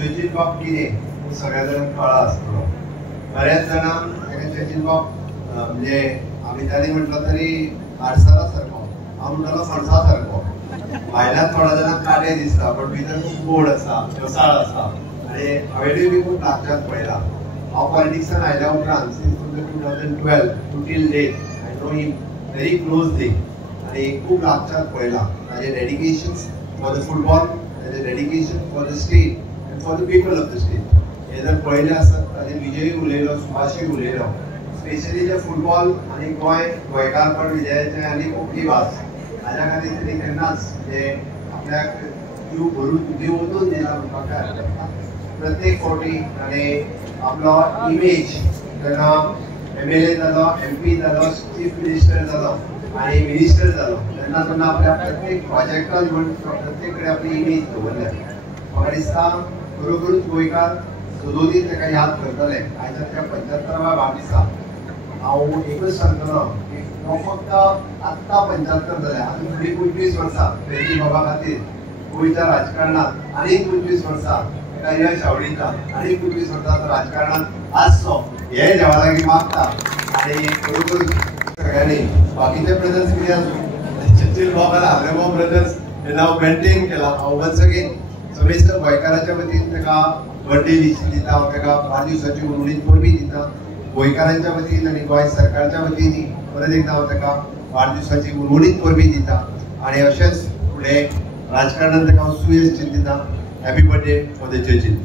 चर्चिल बाब कितें सगळ्या जाणांक कळ्ळा आसतलो. बऱ्याच जाणांक चर्चिल बाब म्हणजे अमितानी म्हटलं तरी आडसरा सारको, हांव म्हणटलो फणसा सारको. भायल्यान थोड्या जाणांक काटे दिसता पण भितर खूब गोड आसा, रसाळ आसा. आनी हांवेनूय बी खूब लागच्यान पळयला. हांव पॉलिटिक्सान आयल्या उपरांत since 2012 to till date I know him very closely आनी खूब लागच्यान पळयला. ताजें डेडिकेशन फॉर द फुटबॉल, ताजें dedication for the state and for the people of the state. हे जर पळयलें आसत ताजेर विजय उलयलो, सुभाषय उलयलो. स्पेशली जे फुटबॉल आनी गोंयकारपण विजयाचें आनी कोंकणी भास हाज्या खातीर तरी केन्नाच म्हणजे आपल्याक जीव भरून जीव ओतून दिला म्हणपाक प्रत्येक फावटी. आनी आपलो इमेज जेन्ना MLA जालो, MP जालो, चीफ मिनिस्टर जालो आनी मिनिस्टर जालो तेन्ना आपल्या प्रत्येक प्रोजेक्टान प्रत्येक कडेन आपली इमेज दवरल्या. म्हाका दिसता खरोखरूच गोंयकार सदोदीत ताका याद करतले. आयच्या त्या 75व्या वाडदिसाक हांव एकूच सांगतलो की हो फक्त आत्तां 75 जाल्या, आजून फुडें 25 वर्सां तेजी बाबा खातीर गोंयच्या राजकारणांत आनीक 25 वर्सां ताका यश आवडीता, आनीक 25 वर्सां राजकारणांत आसचो हे देवा लागीं मागता. आनी खरोखर सगळ्यांनी बाकीचे ब्रदर्स कितें आसूं चर्चिल बाब आनी आब्रामोव ब्रदर्स हे नांव मेंटेन केलां. हांव वन्स अगेन समेस्त गोंयकाराच्या वतीन ताका बर्थडे विश दिता, हांव ताका वाडदिवसाची उर्वरीत परबीं दिता. गोंयकारांच्या वतीन आनी गोंय सरकारच्या वतीन परत एकदां हांव ताका वाडदिवसाची उर्वरीत परबीं दिता. आनी अशेंच फुडें राजकारणांत ताका हांव सुयश चिंतिता. Happy birthday for the Churchill.